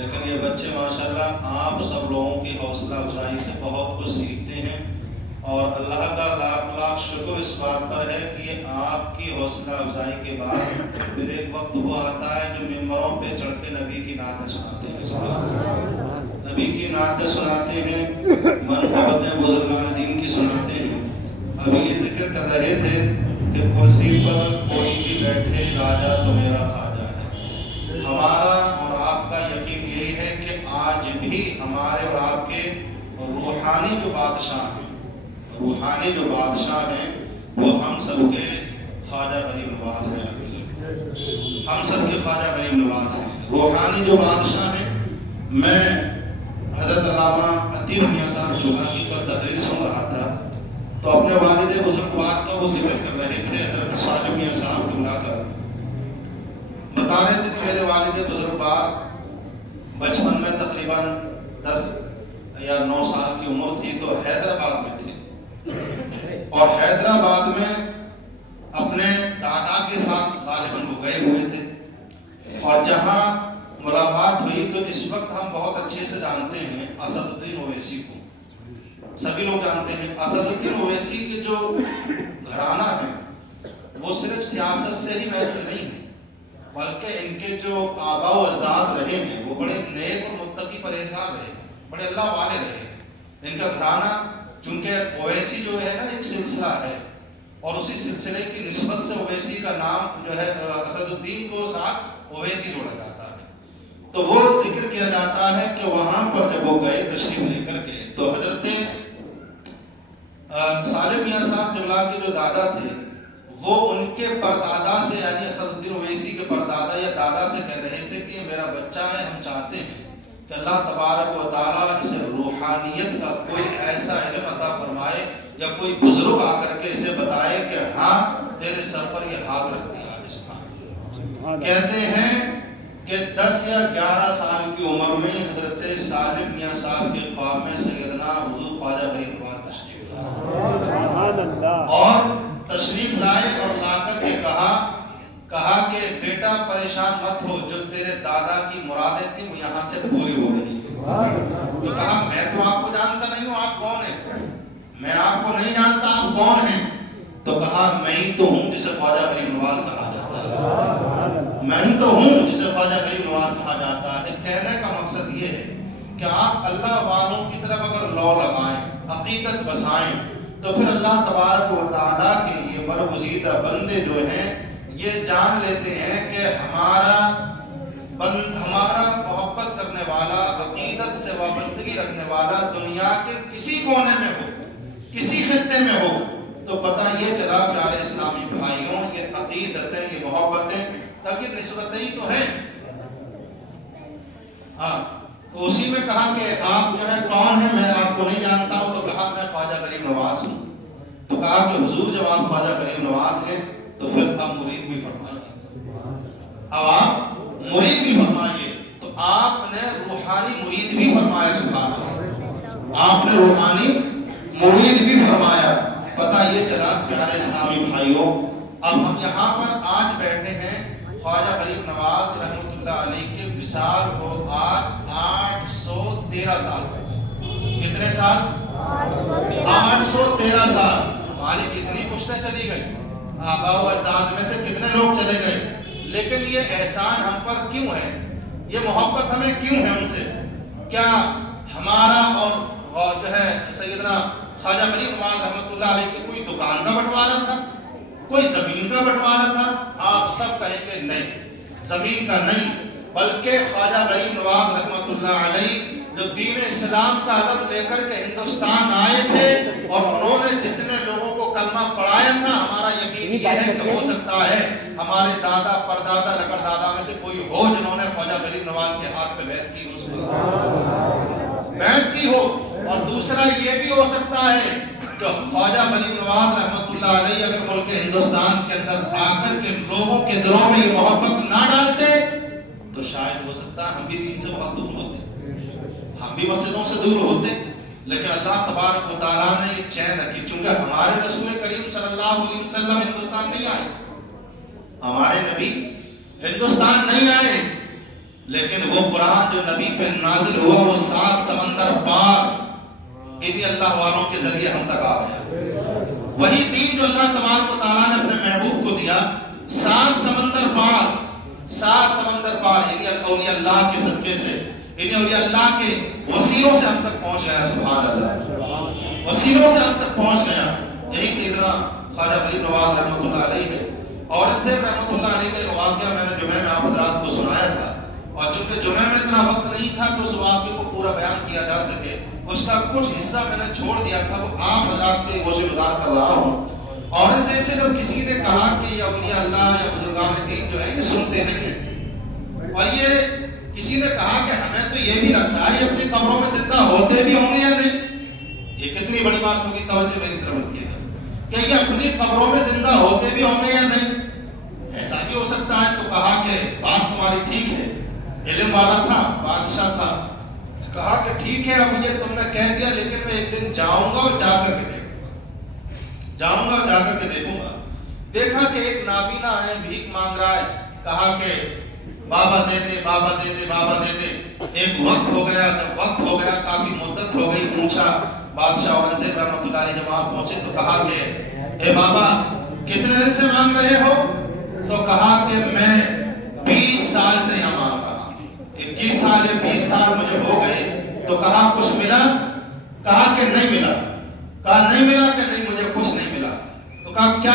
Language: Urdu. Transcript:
لیکن یہ بچے ماشاءاللہ آپ سب لوگوں کی حوصلہ افزائی سے بہت کچھ سیکھتے ہیں، اور اللہ کا لاکھ لاکھ شکر اس بات پر ہے کہ آپ کی حوصلہ افزائی کے بعد پھر ایک وقت وہ آتا ہے جو ممبروں پہ چڑھ کے نبی کی نعتیں سناتے ہیں، نبی کی نعتیں سناتے ہیں، منقبتیں بزرگان دین کی سناتے ہیں۔ ابھی یہ ذکر کر رہے تھے کہ کرسی پر کوئی بھی بیٹھے راجا تو میرا خواجہ ہے۔ ہمارا اور آپ کا یقین یہی ہے کہ آج بھی ہمارے اور آپ کے روحانی جو بادشاہ ہیں، روحانی جو بادشاہ ہیں وہ ہم سب کے خواجہ غریب نواز ہیں، ہم سب کے خواجہ غریب نواز ہیں۔ روحانی جو بادشاہ ہیں، میں حضرت علامہ عطیہ میاں صاحب جولا کی پر تحریر سن رہا تھا تو اپنے والد بزرگوار کا وہ ذکر کر رہے تھے، حضرت صالح میاں صاحب جولا کا بتا رہے تھے کہ میرے والد بزرگوار بچپن میں تقریباً 10 یا 9 سال کی عمر تھی تو حیدرآباد میں تھے، اور حیدرآباد میں اپنے دادا کے ساتھ غالباً وہ گئے ہوئے تھے، اور جہاں ملاقات ہوئی تو اس وقت ہم بہت اچھے سے جانتے ہیں اسد الدین اویسی کو، سبھی لوگ جانتے ہیں۔ اسد الدین اویسی کے جو گھرانہ ہے وہ صرف سیاست سے ہی محدود نہیں ہے، بلکہ ان کے جو آباء و اجداد رہے ہیں وہ بڑے نیک اور متقی پرہیزگار رہے، بڑے اللہ والے رہے۔ ان کا گھرانہ چونکہ اویسی جو ہے نا ایک سلسلہ ہے، اور اسی سلسلے کی نسبت سے اویسی کا نام جو ہے اسد الدین کو ساتھ اویسی جوڑا جاتا ہے۔ تو وہ ذکر کیا جاتا ہے کہ وہاں پر جب وہ گئے تشریف لے کر کے تو حضرت صالح میاں صاحب جولا کے جو دادا تھے وہ ان کے پردادا سے یعنی اسد الدین اویسی کے پردادا یا دادا سے کہہ رہے تھے کہ یہ میرا بچہ ہے، ہم چاہتے ہیں کہ اللہ تبارک و تعالیٰ اسے روحانیت کا کوئی ایسا علم عطا فرمائے یا کوئی بزرگ آ کر کے اسے بتائے کہ ہاں تیرے سر پر یہ ہاتھ رکھ دیا ہے۔ سبحان اللہ۔ کہتے ہیں کہ 10 یا 11 سال کی عمر میں حضرت صالح میاں صاحب کے خواب میں سیدنا حضور خواجہ غریب نواز تشریف لائے، اور تشریف لائے اور لا کر کے کہا کہ بیٹا پریشان مت ہو، جو تیرے دادا کی مرادیں تھیں وہ یہاں سے پوری ہو گئی۔ تو کہا میں تو آپ کو جانتا نہیں ہوں، آپ کون ہیں؟ میں آپ کو نہیں جانتا، آپ کون ہیں؟ تو کہا میں ہی تو ہوں جسے خواجہ غریب نواز کہا جاتا ہے، میں ہی تو ہوں جسے خواجہ غریب نواز کہا جاتا ہے۔ کہنے کا مقصد یہ ہے کہ آپ اللہ والوں کی طرف اگر لو لگائیں، عقیدت بسائیں، تو پھر اللہ تبارک و تعالیٰ کے یہ برگزیدہ بندے جو ہیں یہ جان لیتے ہیں کہ ہمارا محبت کرنے والا، عقیدت سے وابستگی رکھنے والا دنیا کے کسی کونے میں ہو، کسی خطے میں ہو، تو پتہ یہ چلا پیارے اسلامی بھائیوں یہ عقیدتیں، یہ محبتیں، تب یہ نسبتیں ہی تو ہیں۔ ہاں تو اسی میں کہا کہ آپ جو ہے کون ہیں؟ میں آپ کو نہیں جانتا ہوں۔ تو کہا میں خواجہ غریب نواز ہوں۔ تو کہا کہ حضور جب آپ خواجہ غریب نواز ہیں تو پھر آپ مرید بھی فرمائیے، اب آپ مرید بھی فرمائیے۔ تو آپ نے روحانی مرید بھی فرمایا، سبحان اللہ، آپ نے روحانی مرید بھی فرمایا۔ پتہ یہ چلا پیارے اسلامی بھائیوں، اب ہم یہاں پر آج بیٹھے ہیں خواجہ غریب نواز رحمۃ اللہ علیہ کے وصال کو آج 813 سال، کتنے سال؟ 813 سال۔ ہماری کتنی پشتیں چلی گئی، آباء و اجداد میں سے کتنے لوگ چلے گئے، لیکن یہ احسان ہم پر کیوں ہے؟ یہ محبت ہمیں کیوں ہے ان سے؟ کیا ہمارا اور جو ہے سیدنا خواجہ غریب نواز رحمۃ اللہ علیہ کی کوئی دکان کا بٹوارا تھا، کوئی زمین کا بٹوارا تھا؟ آپ سب کہیں کہ نہیں، زمین کا نہیں، بلکہ خواجہ غریب نواز رحمۃ اللہ علیہ جو دین اسلام کا علم لے کر کے ہندوستان آئے تھے اور انہوں نے جتنے لوگوں کو کلمہ پڑھایا تھا، ہمارا یقین یہ ہے کہ ہو سکتا ہے ہمارے دادا پردادا لکڑ دادا میں سے کوئی ہو جنہوں نے خواجہ غریب نواز کے ہاتھ پہ بیعت کی ہو، بیعت کی ہو۔ اور دوسرا یہ بھی ہو سکتا ہے کہ خواجہ غریب نواز رحمۃ اللہ علیہ اگر ملک ہندوستان کے اندر آ کر کے لوگوں کے دلوں میں یہ محبت نہ ڈالتے تو شاید ہو سکتا ہے ہم بھی دین سے بہت دور ہوتے، ہم بھی مسجدوں سے دور ہوتے۔ لیکن اللہ تبارک و تعالیٰ نے یہ چین رکھی، چونکہ ہمارے رسول کریم صلی اللہ علیہ وسلم ہندوستان نہیں آئے، ہمارے نبی ہندوستان نہیں آئے، لیکن وہ قرآن جو نبی پہ نازل ہوا وہ 7 سمندر پار انہی اللہ والوں کے ذریعے ہم تک آ گیا. وہی دین جو اللہ تبارک و تعالیٰ نے اپنے محبوب کو دیا 7 سمندر پار یعنی اولیاء اللہ کے صدقے سے انہی اولیاء اللہ کے وسیلوں سے ہم تک پہنچ گیا. سبحان اللہ, وسیلوں سے ہم تک پہنچ گیا. یہی سیدنا خواجہ غریب نواز رحمۃ اللہ علیہ ہے. اور ان سے رحمۃ اللہ علیہ کا واقعہ میں نے جمعہ میں آپ حضرات کو سنایا تھا, اور چونکہ جمعہ میں اتنا وقت نہیں تھا کہ اس واقعے کو پورا بیان کیا جا سکے, اس کا کچھ حصہ میں نے چھوڑ دیا تھا, وہ آپ حضرات کے گوشے گزار کر رہا ہوں. اور ان سے جب کسی نے کہا کہ یہ اولیاء اللہ یا بزرگان دین جو ہے یہ سنتے نہیں ہیں, اور یہ کسی نے کہا کہ ہمیں تو یہ بھی لگتا ہے یہ اپنی قبروں میں زندہ ہوتے بھی ہوں گے یا نہیں. یہ کتنی بڑی بات ہوگی, توجہ میری طرف رکھیے گا, کہ یہ اپنی قبروں میں زندہ ہوتے بھی ہوں گے یا نہیں. ایسا بھی ہو سکتا ہے. تو کہا کہ بات تمہاری ٹھیک ہے, علم والا تھا, بادشاہ تھا, کہا کہ ٹھیک ہے اب یہ تم نے کہہ دیا, لیکن میں ایک دن جاؤں گا اور جا کر کے دیکھوں گا. دیکھا کہ ایک نابینا ہے, بھیک مانگ رہا ہے. کہا کہ بابا دے دے, بابا دے دے, بابا دے دے. ایک وقت ہو گیا, جب وقت ہو گیا, کافی مدت ہو گئی, پوچھا بادشاہ اورنگزیب رحمۃ اللہ علیہ جب وہاں پہنچے تو کہا کہ اے بابا کتنے دن سے مانگ رہے ہو؟ تو کہا کہ میں 20 سال سے یہاں مانگ رہا ہوں, 21 سال یا 20 سال مجھے ہو گئے. تو کہا کچھ ملا؟ کہا کہ نہیں ملا. کہا نہیں ملا کہ نہیں, مجھے کچھ نہیں ملا. تو کہا کیا